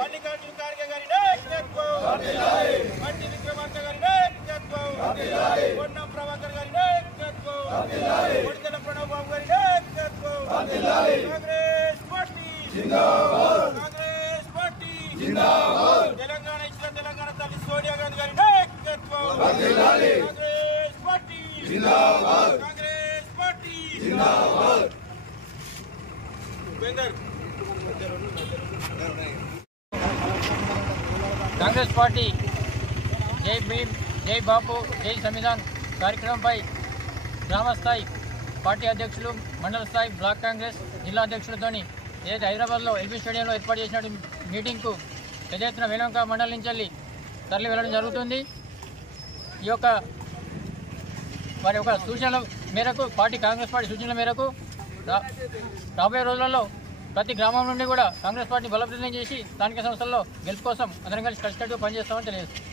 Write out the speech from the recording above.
మల్లికార్జున ఖార్గే గారి నాయకత్వం, మట్టి విక్రమార్క గారి నాయకత్వం, పొన్నం ప్రభాకర్ గారి నాయకత్వం, కొడితెల ప్రణవ్ బాబు గారి నాయకత్వం, కాంగ్రెస్ పార్టీ కాంగ్రెస్ పార్టీ తెలంగాణ ఇచ్చిన తెలంగాణ తల్లి సోనియా గాంధీ గారి నాయకత్వం, Congress party Congress party Congress party జై భీమ్, జై బాపు, జై సంవిధాన్ కార్యక్రమంపై గ్రామస్థాయి పార్టీ అధ్యక్షులు, మండల స్థాయి బ్లాక్ కాంగ్రెస్ జిల్లా అధ్యక్షులతోని ఏదైతే హైదరాబాద్లో ఎల్బీ స్టేడియంలో ఏర్పాటు చేసిన మీటింగ్కు పెద్ద ఎత్తున వేలంక మండలం నుంచి వెళ్ళి తరలి వెళ్ళడం జరుగుతుంది. ఈ యొక్క వారి యొక్క సూచనల మేరకు కాంగ్రెస్ పార్టీ సూచనల మేరకు రాబోయే రోజులలో ప్రతి గ్రామం నుండి కూడా కాంగ్రెస్ పార్టీ బలోపేతం చేసి స్థానిక సంస్థల్లో గెలుపు కోసం అందరం కలిసి కలిసికట్టుగా పనిచేస్తామని తెలియజేస్తుంది.